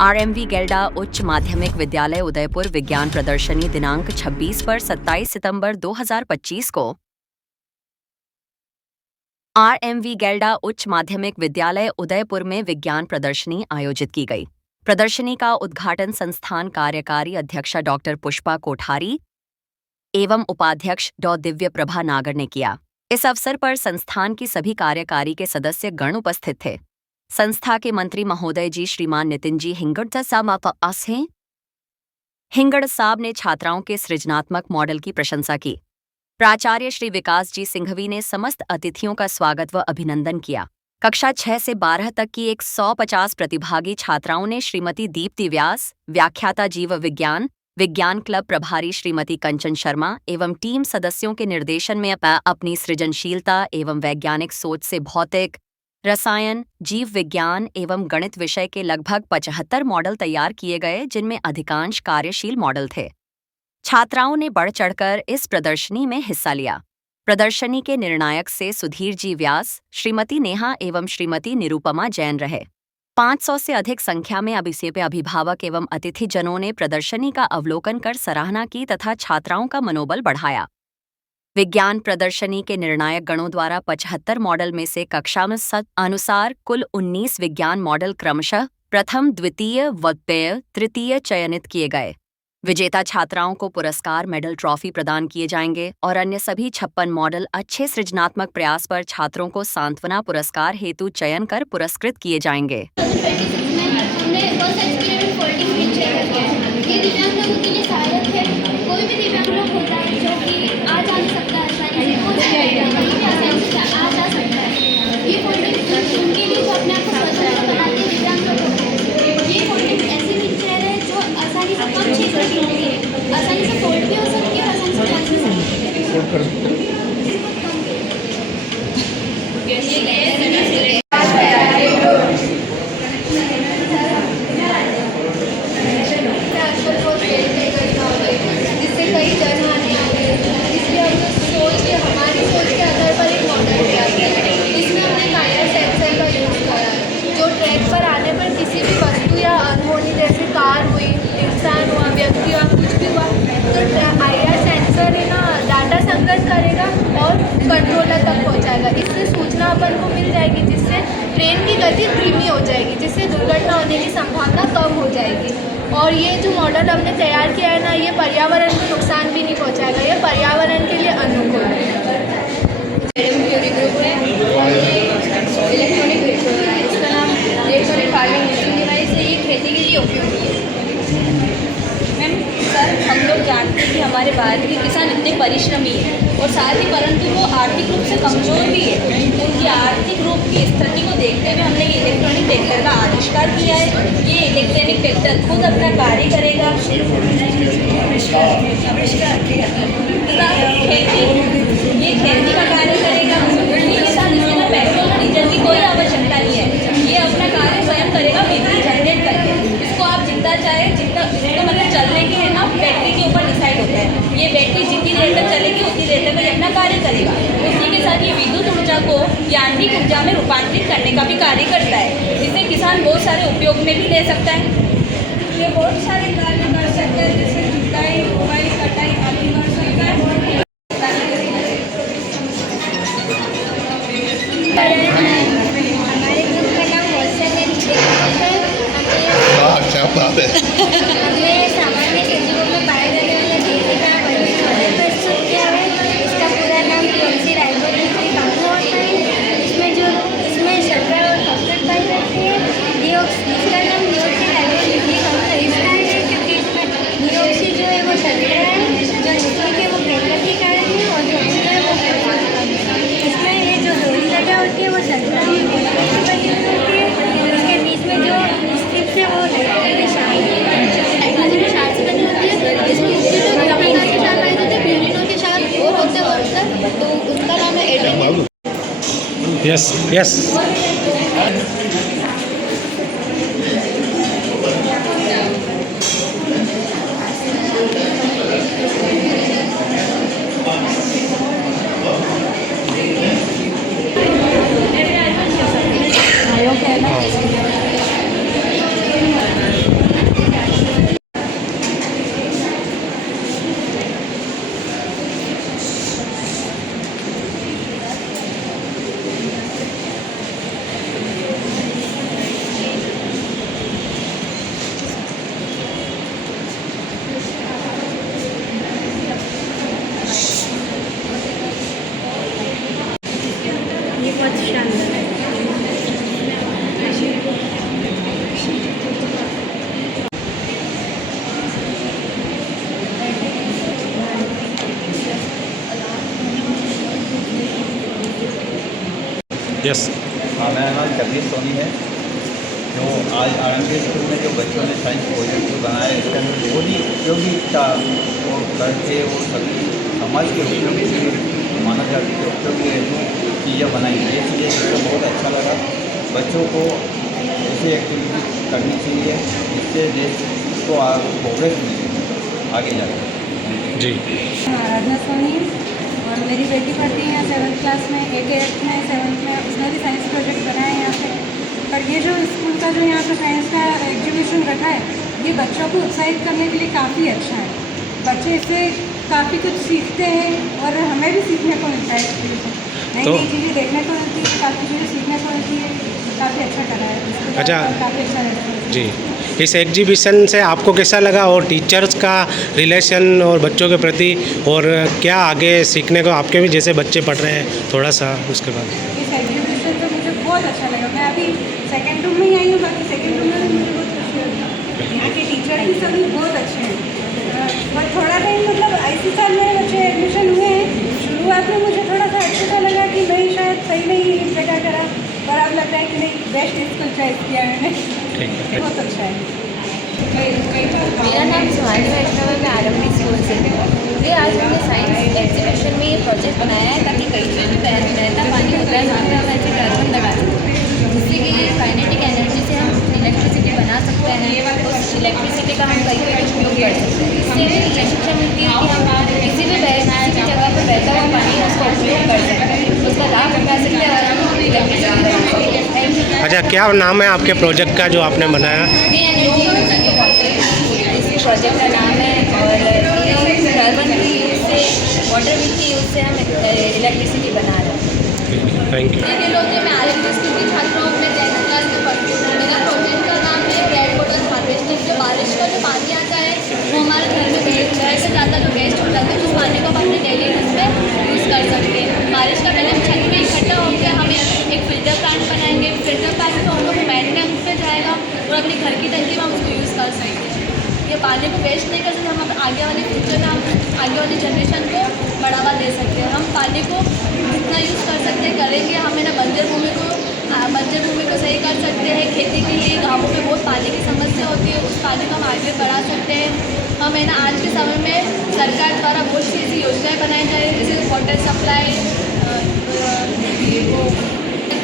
आरएमवी गेल्डा उच्च माध्यमिक विद्यालय उदयपुर विज्ञान प्रदर्शनी दिनांक 26 पर 27 सितंबर 2025 को आरएमवी गेल्डा उच्च माध्यमिक विद्यालय उदयपुर में विज्ञान प्रदर्शनी आयोजित की गई। प्रदर्शनी का उद्घाटन संस्थान कार्यकारी अध्यक्षा डॉक्टर पुष्पा कोठारी एवं उपाध्यक्ष डॉ दिव्य प्रभा नागर ने किया। इस अवसर पर संस्थान की सभी कार्यकारी के सदस्य गण उपस्थित थे। संस्था के मंत्री महोदय जी श्रीमान नितिन जी हिंगड़ साहब ने छात्राओं के सृजनात्मक मॉडल की प्रशंसा की। प्राचार्य श्री विकास जी सिंघवी ने समस्त अतिथियों का स्वागत व अभिनंदन किया। कक्षा 6 से 12 तक की 150 प्रतिभागी छात्राओं ने श्रीमती दीप्ति व्यास, व्याख्याता जीव विज्ञान, विज्ञान क्लब प्रभारी श्रीमती कंचन शर्मा एवं टीम सदस्यों के निर्देशन में अपनी सृजनशीलता एवं वैज्ञानिक सोच से भौतिक, रसायन, जीव विज्ञान एवं गणित विषय के लगभग 75 मॉडल तैयार किए गए, जिनमें अधिकांश कार्यशील मॉडल थे। छात्राओं ने बढ़ चढ़कर इस प्रदर्शनी में हिस्सा लिया। प्रदर्शनी के निर्णायक से सुधीर जी व्यास, श्रीमती नेहा एवं श्रीमती निरुपमा जैन रहे। 500 से अधिक संख्या में अभिभावक एवं अतिथिजनों ने प्रदर्शनी का अवलोकन कर सराहना की तथा छात्राओं का मनोबल बढ़ाया। विज्ञान प्रदर्शनी के निर्णायक गणों द्वारा 75 मॉडल में से कक्षा में अनुसार कुल 19 विज्ञान मॉडल क्रमशः प्रथम, द्वितीय व तृतीय चयनित किए गए। विजेता छात्राओं को पुरस्कार, मेडल, ट्रॉफी प्रदान किए जाएंगे और अन्य सभी 56 मॉडल अच्छे सृजनात्मक प्रयास पर छात्रों को सांत्वना पुरस्कार हेतु चयन कर पुरस्कृत किए जाएंगे। कंट्रोलर तक पहुंचाएगा। इससे सूचना अपन को मिल जाएगी, जिससे ट्रेन की गति धीमी हो जाएगी, जिससे दुर्घटना होने की संभावना कम हो जाएगी। और ये जो मॉडल हमने तैयार किया है ना, ये पर्यावरण को नुकसान भी नहीं पहुंचाएगा, ये पर्यावरण के लिए अनुकूल है। इलेक्ट्रॉनिक इसका नाम इलेक्ट्रॉनिक फार्मिंग मशीन डिवाइस है। ये खेती के लिए उपयोगी है। मैम सर, हम लोग जानते हैं कि हमारे भारत के किसान इतने परिश्रमी हैं और साथ ही परंतु वो आर्थिक रूप से कमज़ोर भी है। उनकी आर्थिक रूप की स्थिति को देखते हुए हमने ये इलेक्ट्रॉनिक ट्रैक्टर का आविष्कार किया है। ये इलेक्ट्रॉनिक ट्रैक्टर खुद अपना कार्य करेगा। खेती का कार्य करेगा। इसके साथ इसके ना पेट्रोल और डीजल की कोई आवश्यकता नहीं है। ये अपना कार्य स्वयं करेगा, बिजली जनरेट करके। इसको आप जितना चाहे जितना इसको मतलब चलने के है ना, बैटरी के ऊपर डिसाइड होता है। ये बैटरी जितनी देर तक चलेगी उतनी देर तक ये अपना कार्य करेगा। उसी के साथ ये विद्युत ऊर्जा को यांत्रिक ऊर्जा में रूपांतरित करने का भी कार्य करता है, जिससे किसान बहुत सारे उपयोग में भी ले सकता है। ये बहुत सारे कार्य कर सकते हैं, जैसे जुताई, बुआई, कटाई आदि कर सकता है। हमारे ग्रुप का नाम क्या बात है। हमें सामान्य केंद्रों में पाए जाने वाले खेती का आविष्कार प्रस्तुत किया है। इसका पूरा नाम PLC राइबोन्यूक्लिक अम्ल होता है। इसमें शर्करा और फॉस्फेट पाई जाती है। इसका नाम डिऑक्सी राइबोन्यूक्लिक अम्ल इसलिए है क्योंकि इसमें डिऑक्सी जो है वो शर्करा है, जो न्यूक्लिक है वो कैंसर के कारण है, और जो अम्ल है वो फॉस्फेट। इसमें ये जो दोहरी लगा होती है वो शर्करा की बनी होती है। इसके बीच में जो स्ट्रिप्स है वो तो उसका नाम है एडेनिन। यस आयोग है ना। यस मेरा नाम जगदीश सोनी है। जो आज आरंभी स्कूल में जो बच्चों ने साइंस प्रोजेक्ट बनाया इसके अंदर बहुत ही उपयोगिता और करके वो सभी समाज के उपयोगी मानव जाति के उपयोगी चीज़ें बनाई, ये चीज़ें मुझको बहुत अच्छा लगा। बच्चों को ऐसी एक्टिविटी करनी चाहिए जिससे देश को प्रोग्रेस मिले आगे जाकर। जी आराधना सोनी और मेरी बेटी पढ़ती है 7th क्लास में, एक 8th में, 7th में। उसने भी साइंस प्रोजेक्ट बनाया है यहाँ पे। पर ये जो स्कूल का जो यहाँ पे साइंस का एग्जीबिशन रखा है, ये बच्चों को उत्साहित करने के लिए काफ़ी अच्छा है। बच्चे इससे काफ़ी कुछ सीखते हैं और हमें भी सीखने को मिलता है। नई नई चीज़ें देखने को मिलती है, काफ़ी चीज़ें सीखने को मिलती है। काफ़ी अच्छा करा है। अच्छा। काफ़ी अच्छा लगता है जी, इस एग्जीबिशन से आपको कैसा लगा और टीचर्स का रिलेशन और बच्चों के प्रति, और क्या आगे सीखने को आपके भी जैसे बच्चे पढ़ रहे हैं, थोड़ा सा उसके बाद। इस एग्जीबिशन से मुझे बहुत अच्छा लगा। मैं अभी सेकेंड रूम में ही आई हूँ, बाकी सेकेंड रूम में भी मुझे बहुत खुशी हुई। यहाँ के टीचर भी सभी बहुत अच्छे हैं। पर थोड़ा टाइम मतलब इसी साल मेरे बच्चे एडमिशन हुए हैं। शुरुआत में मुझे थोड़ा सा अच्छा लगा कि नहीं शायद सही नहीं इस जगह करा, पर अब लगता है कि नहीं बेस्ट स्कूल चॉइस किया मैंने। बहुत अच्छा है। मेरा नाम सुहानी वैष्णव है, मैं आरंभी स्कूल से हूँ। ये आज हमने साइंस एग्जीबिशन में ये प्रोजेक्ट बनाया है ताकि कहीं पे भी बहता पानी होता है वहाँ पे हम ऐसे टर्बन लगा सकते हैं, जिससे कि काइनेटिक एनर्जी से हम इलेक्ट्रिसिटी बना सकते हैं। उस इलेक्ट्रिसिटी का हम कहीं पर उपयोग कर सकते हैं। इससे भी ये शिक्षा मिलती है कि हम किसी भी जगह पर बहता हुआ पानी है उसका उपयोग कर सकते हैं, उसका लाभ उठा सकते हैं और हम इलेक्ट्रिसिटी बना सकते हैं। अच्छा, क्या नाम है आपके प्रोजेक्ट का जो आपने बनाया? इस प्रोजेक्ट का नाम है, और ये टर्बन की यूज़ से, वाटर व्हील की यूज़ से हम इलेक्ट्रिसिटी बना रहे हैं। Thank you. ये लोग मैं आरंभी स्कूल की छात्राओं में 10th क्लास में पढ़ती हूँ। मेरा प्रोजेक्ट का नाम है रेड वाटर हार्वेस्टिंग। जो बारिश का जो पानी आता है वो हमारे घर में घर से ज़्यादा जो वेस्ट हो जाता है, उस पानी को हम अपने डेली यूज़ में यूज़ कर सकते हैं। बारिश का पहले हम छत में इकट्ठा होकर हमें एक फिल्टर प्लांट बनाएंगे। फिल्टर प्लांट को हम लोग बैठ के उस पर जाएगा और अपने घर की टंकी में हम उसको यूज़ कर सकते हैं। ये पानी को वेस्ट नहीं कर सकते, हम आगे वाले फ्यूचर में हम आगे वाली जनरेशन को बढ़ावा दे सकते हैं। हम पानी को जितना यूज़ कर सकते हैं करेंगे, हम मेरा बंजर भूमि को सही कर सकते हैं। खेती के लिए गाँवों में बहुत पानी की समस्या होती है, उस पानी को हम आगे बढ़ा सकते हैं। हम है ना आज के समय में सरकार द्वारा बहुत सी ऐसी योजनाएँ बनाई जा रही है, जैसे वाटर सप्लाई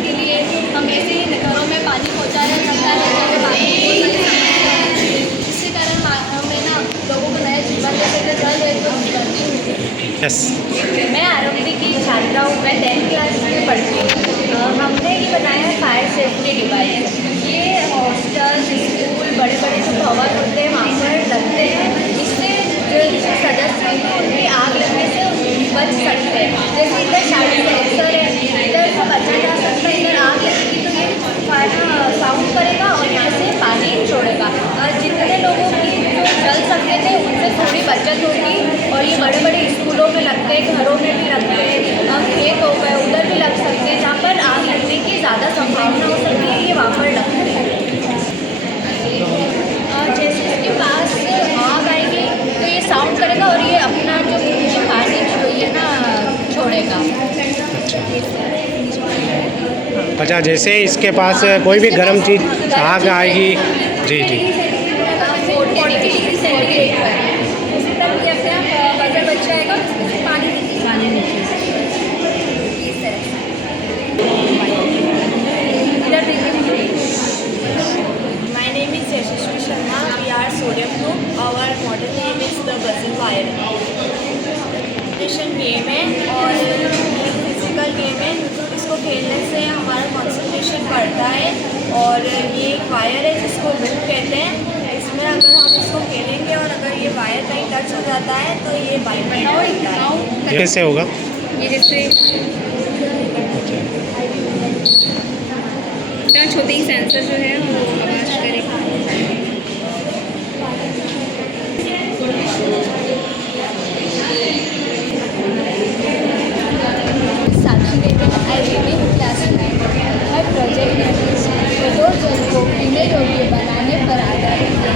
के लिए हम ऐसे ही घरों में पानी पहुँचाया जाता है, जिसके कारण हमें ना लोगों को नया जीवन दे सकते हैं। यस, मैं आरंभी की छात्रा हूँ, मैं 10th क्लास में पढ़ती हूँ। हमने ये बनाया है फायर सेफ्टी डिवाइस। ये हॉस्टल, स्कूल, बड़े बड़े जो भवन होते हैं वहाँ पर लगते हैं। इससे जो सदस्य होते हैं उनकी आग लगने से बच सकते हैं। जैसे इधर शादी सेंसर है, इधर से बचा जा सकता है। इधर आग लगेगी तो ये साउंड करेगा और यहाँ से पानी छोड़ेगा। जितने लोगों की जो जल सकते थे उनसे थोड़ी बचत होगी। और ये बड़े बड़े स्कूलों में लगते हैं, घरों में भी लगते हैं, खेत हो गए उधर भी लग सकते हैं। जहाँ पर आग लगने की ज़्यादा संभावना हो सकती है, ये वहाँ पर लगते हैं। जैसे इसके पास आग आएगी तो ये साउंड करेगा और ये अपना जो पानी ये ना छोड़ेगा। अच्छा, जैसे इसके पास कोई भी गर्म चीज़ आग आएगी। जी जी, 40 डिग्री सेंटीग्रेड पर उसी तक ये अपने आप बजर बच जाएगा, उसमें पानी इस तरह इधर देखिए। My name is Yashashvi Sharma. We are Sodium Group. Our model name is the Buzzer Wire. Concentration game है और फिजिकल गेम है। इसको खेलने से हमारा कंसंट्रेशन बढ़ता है। और ये एक वायर है जिसको लूप कहते हैं। इसमें अगर हम इसको खेलेंगे और अगर ये वायर कहीं टच हो जाता है तो ये वाइब्रेट होता है। कैसे होगा? ये जैसे इतना छोटे ही सेंसर जो है वो आवाज़ करेगा। साक्षी बेटा, I really class 9। Her project petrol जल को पीने योग्य बनाने पर आधारित है।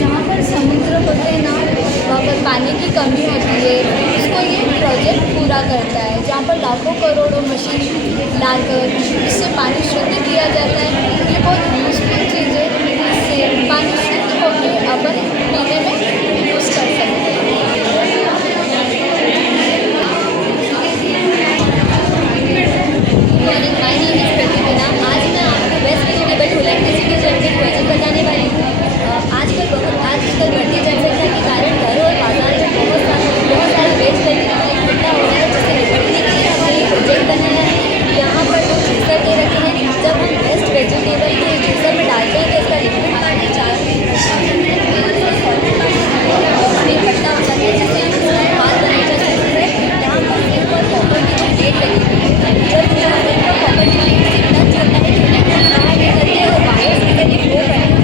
जहाँ पर समुद्र होते हैं ना, वहाँ पर पानी की कमी होती है, उसको ये प्रोजेक्ट पूरा करता है। जहाँ पर लाखों करोड़ों मशीन पानी शुद्ध किया जाता है। ये बहुत यूज़फुल चीज़ है, इससे पानी शुद्ध होकर अपन पीने में यूज़ कर सकते हैं। My name is Pratibha. आज मैं आपको best vegetable to electricity generate project बताने वाली हूँ। आजकल बढ़ती जनसंख्या के कारण घरों और बाजार में बहुत सारे वेस्ट वेजिटेबल इकट्ठा हो रहा है, जिसे निपटने के लिए हमारे प्रोजेक्ट बनाया है। यहाँ पर जो जूसर दे रखे हैं, जब हम वेस्ट वेजिटेबल को जूसर में डालते हैं तो इसका लिक्विड पार्ट इकट्ठा हो जाता है, जिससे हम उसका खाद बनाया जा सकता है। यहाँ पर सिर्फ और कॉपर की जो प्लेट लगी हुई है, जब सिर्फ और कॉपर की प्लेट से टच होता है तो इलेक्ट्रॉन बाहर निकलते हैं और वायर्स के जरिए फ्लो करते हैं।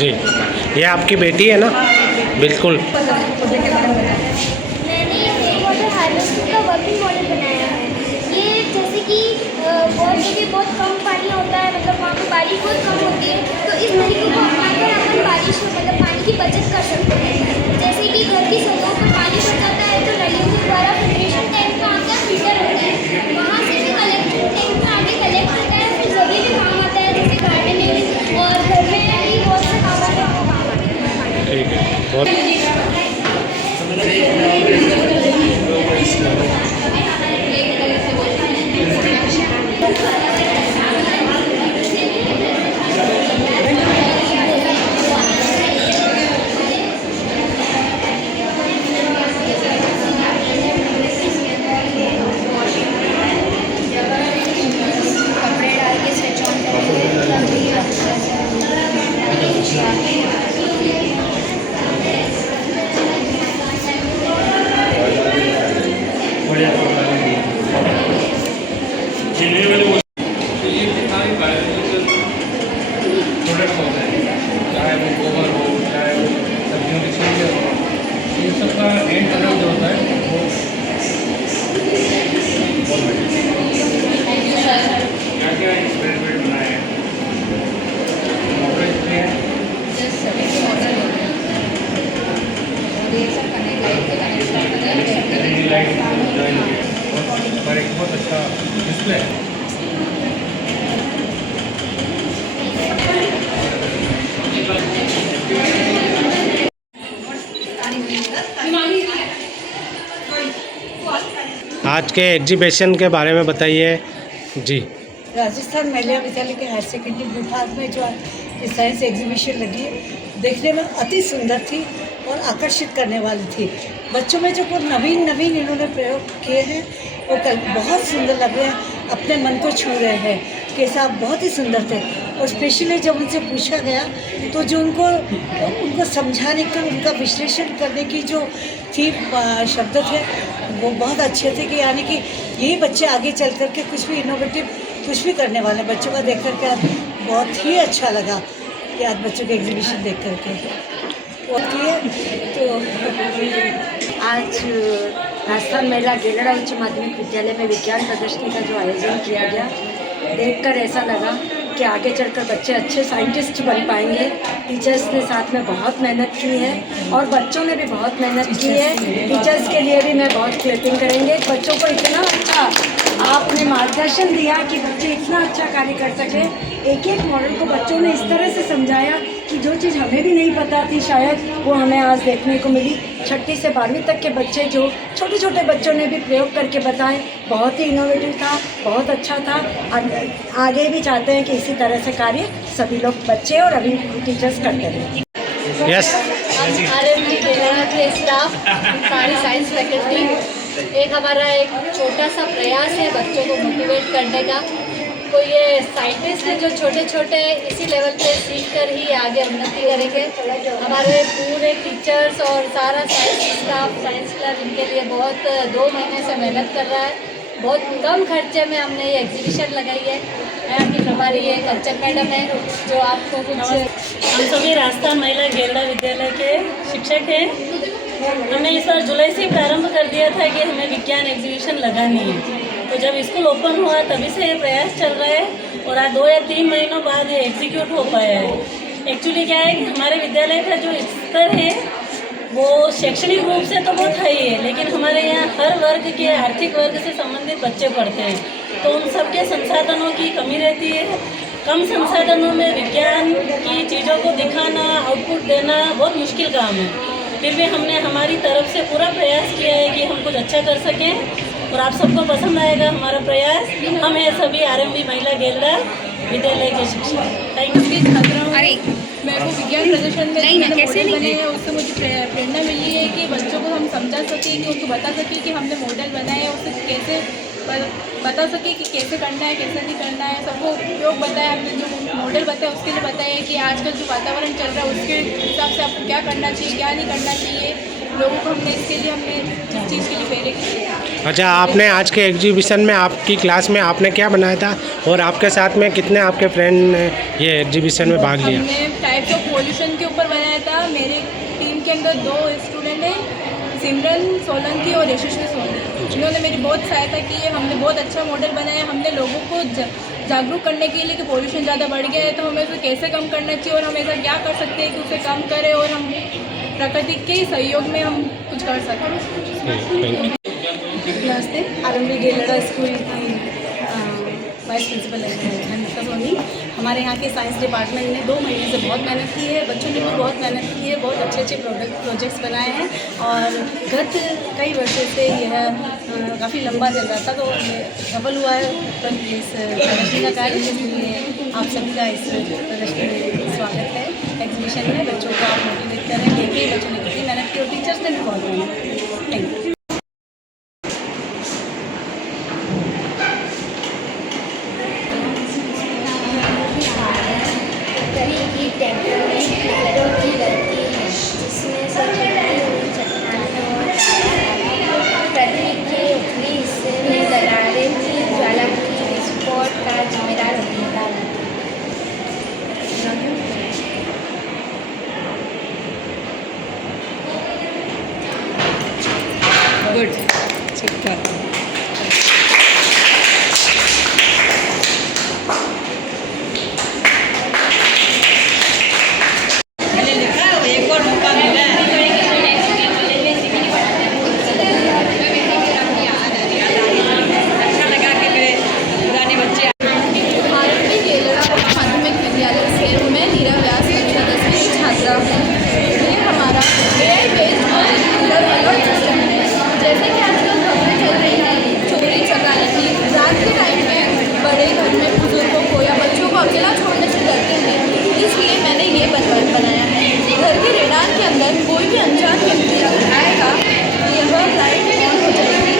जी, ये आपकी बेटी है ना? बिल्कुल। मैंने रेन वाटर हार्वेस्टिंग का वर्किंग मॉडल बनाया है। ये जैसे कि बहुत जगह बहुत कम पानी होता है, मतलब वहाँ पे बारिश बहुत कम होती है, तो इस तरीके को अपनाकर अपन बारिश में मतलब पानी की बचत कर सकते हैं। जैसे कि घर की सतहों पर पानी भर जाता है तो नलियों के द्वारा फिल्ट्रेशन टैंक में आकर फिल्टर होता है, वहाँ से भी कलेक्शन टैंक में आगे कलेक्ट होता है, फिर जगह भी काम आता है, जैसे गार्डनिंग और घर में भी बहुत से काम आता है। ठीक है, बहुत कपड़े डाल के स्विच ऑन ये जितना भी बायोलॉजिकल प्रोडक्ट होता है, चाहे वो गोबर हो, चाहे वो सब्जियों के छिलके हो, इन सब का एंड प्रोडक्ट जो होता है वो क्या क्या स्प्रेड वेड बनाए हैं, मॉडल हैं, LED लाइट ज्वाइन की और एक बहुत अच्छा डिस्प्ले है। आज के एग्जीबिशन के बारे में बताइए जी। राजस्थान महिला विद्यालय के हायर सेकेंडरी विभाग में जो ये साइंस एग्जीबिशन लगी है, देखने में अति सुंदर थी और आकर्षित करने वाली थी। बच्चों में जो कुछ नवीन इन्होंने प्रयोग किए हैं वो बहुत सुंदर लग रहे हैं, अपने मन को छू रहे हैं। कैसा बहुत ही सुंदर थे। और स्पेशली जब उनसे पूछा गया तो जो उनको समझाने का, उनका विश्लेषण करने की जो थी शब्द थे वो बहुत अच्छे थे, कि यानी कि यही बच्चे आगे चल कर के कुछ भी इनोवेटिव कुछ भी करने वाले। बच्चों का देख कर के बहुत ही अच्छा लगा कि आज बच्चों के एग्जीबिशन देख कर के। तो आज राजस्थान महिला गेलरा उच्च माध्यमिक विद्यालय में विज्ञान प्रदर्शनी का जो आयोजन किया गया, देखकर ऐसा लगा कि आगे चलकर बच्चे अच्छे साइंटिस्ट बन पाएंगे। टीचर्स ने साथ में बहुत मेहनत की है और बच्चों ने भी बहुत मेहनत की है। टीचर्स के लिए भी मैं बहुत क्लैपिंग करेंगे। बच्चों को इतना अच्छा आपने मार्गदर्शन दिया कि बच्चे इतना अच्छा कार्य कर सके। एक एक मॉडल को बच्चों ने इस तरह से समझाया कि जो चीज़ हमें भी नहीं पता थी शायद वो हमें आज देखने को मिली। 6ठी से 12वीं तक के बच्चे जो छोटे छोटे बच्चों ने भी प्रयोग करके बताए, बहुत ही इनोवेटिव था, बहुत अच्छा था। आगे भी चाहते हैं कि इसी तरह से कार्य सभी लोग बच्चे और अभी टीचर्स करते रहें। यस RMD गेलेरा के स्टाफ, सारी साइंस फैकल्टी, एक हमारा एक छोटा सा प्रयास है बच्चों को मोटिवेट करने का। कोई ये साइंटिस्ट है जो छोटे छोटे इसी लेवल पे सीख कर ही आगे उन्नति करेंगे। हमारे पूरे टीचर्स और सारा साइंस स्टाफ, साइंस क्लब इनके लिए बहुत 2 महीने से मेहनत कर रहा है। बहुत कम खर्चे में हमने ये एग्जीबिशन लगाई है। यहाँ की हमारी ये कंचन मैडम है जो आपको कुछ। हम सभी राजस्थान महिला गेलड़ा विद्यालय के शिक्षक हैं। हमने इस बार जुलाई से प्रारंभ कर दिया था कि हमें विज्ञान एग्जीबिशन लगानी है। तो जब स्कूल ओपन हुआ तभी से ये प्रयास चल रहा है और आज 2 या 3 महीनों बाद ये एग्जीक्यूट हो पाया है। एक्चुअली क्या है कि हमारे विद्यालय का जो स्तर है वो शैक्षणिक रूप से तो बहुत हाई है, लेकिन हमारे यहाँ हर वर्ग के, आर्थिक वर्ग से संबंधित बच्चे पढ़ते हैं, तो उन सबके संसाधनों की कमी रहती है। कम संसाधनों में विज्ञान की चीज़ों को दिखाना, आउटपुट देना बहुत मुश्किल काम है। फिर भी हमने हमारी तरफ से पूरा प्रयास किया है कि हम कुछ अच्छा कर सकें और आप सबको पसंद आएगा हमारा प्रयास। हम हैं सभी RMD महिला गेलड़ा विद्यालय के शिक्षक। Thank you. मेरे को विज्ञान प्रदर्शन में कैसे बने हैं उससे मुझे प्रेरणा मिली है कि बच्चों को हम समझा सकें, कि उनको बता सकें कि हमने मॉडल बनाए हैं, उससे कैसे बता सके कि कैसे करना है, कैसे नहीं करना है। सबको उपयोग बताया हमने, जो मॉडल बताया उसके लिए बताया है कि आजकल जो वातावरण चल रहा है उसके हिसाब से आपको क्या करना चाहिए, क्या नहीं करना चाहिए। लोगों को हमने इसके लिए इस चीज़ के लिए प्रेरित किया। अच्छा, आपने आज के एग्जीबिशन में आपकी क्लास में आपने क्या बनाया था और आपके साथ में कितने आपके फ्रेंड ने ये एग्जीबिशन में भाग लिया? हमने टाइप्स ऑफ पॉल्यूशन के ऊपर बनाया था। मेरे टीम के अंदर 2 स्टूडेंट हैं, सिमरन सोलंकी और यशस्वी सोनी। इन्होंने मेरी बहुत सहायता की है। हमने बहुत अच्छा मॉडल बनाया। हमने लोगों को जागरूक करने के लिए कि पॉल्यूशन ज़्यादा बढ़ गया है तो हमें उसे कैसे कम करना चाहिए और हम ऐसा क्या कर सकते हैं कि उसे कम करें और हम प्रकृति के सहयोग में हम कुछ कर सकें। नमस्ते, RMD गेलड़ा स्कूल की वाइस प्रिंसिपल है सोनी। हमारे यहाँ के साइंस डिपार्टमेंट ने 2 महीने से बहुत मेहनत की है। बच्चों ने भी बहुत मेहनत की है, बहुत अच्छे अच्छे प्रोजेक्ट्स बनाए हैं और गत कई वर्षों से यह काफ़ी लंबा चल रहा था, तो सफल हुआ है इस प्रदर्शनी का कार्य। इसलिए आप सभी का इस प्रदर्शनी में स्वागत है। एग्जीबिशन में बच्चों को आप मोटिवेट करें। देखिए बच्चों ने कितनी मेहनत की और टीचर्स ने भी बहुत मेहनत की। Thank you. जिसमें से चट्टानों और पृथ्वी के उत्तरी हिस्से में दरारें थी, ज्वालामुखी विस्फोट का जिम्मेदार होता है। गुड, ठीक है। कोई भी अनजान व्यक्ति अगर आएगा तो यह लाइट ऑन हो जाएगी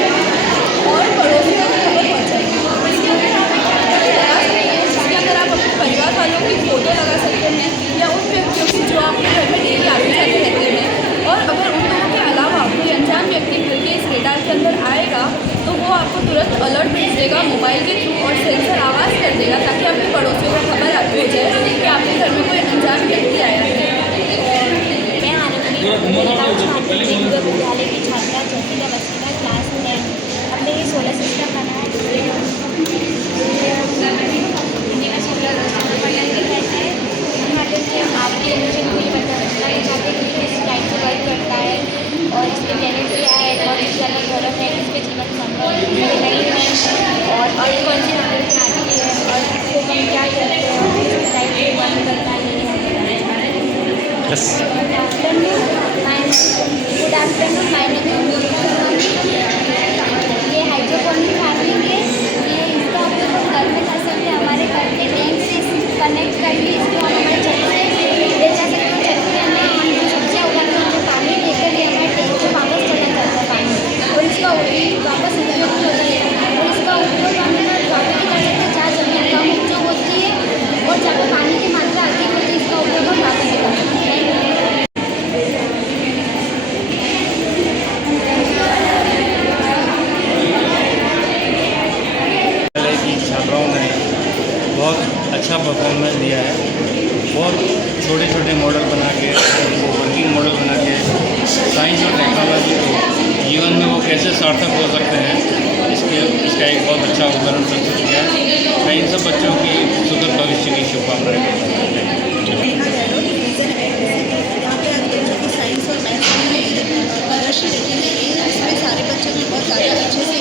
और पड़ोसियों को खबर पहुँचाएगी। इसके अंदर आप एक प्रयास करेंगे जिसके अंदर आप अपने परिवार वालों की फ़ोटो लगा सकते हैं या उन व्यक्तियों की जो आपके घर में डेली आते जाते रहते हैं। और अगर उन लोगों के अलावा कोई अनजान व्यक्ति घर के इस रेडार के अंदर आएगा तो वो आपको तुरंत अलर्ट भेज देगा मोबाइल के थ्रू और सेंसर आवाज़ कर देगा ताकि आपके पड़ोसियों को खबर आपको हो जाए कि आपके घर में कोई अनजान व्यक्ति आया है। विद्यालय की छात्रा ज्योतिका वसीला क्लास 10। हमने ये सोलर सिस्टम बनाया अच्छा परफॉर्मेंस दिया है। बहुत छोटे छोटे मॉडल बना के, वर्किंग मॉडल बना के साइंस और टेक्नोलॉजी को जीवन में वो कैसे सार्थक हो सकते हैं, इसका एक बहुत अच्छा उदाहरण प्रस्तुत किया है। मैं इन सब बच्चों की सुखद भविष्य की शुभकामनाएं करता हूँ। साइंस और मैथ्स में प्रदर्शित की है, इसमें सारे बच्चों ने बहुत ज़्यादा अच्छे से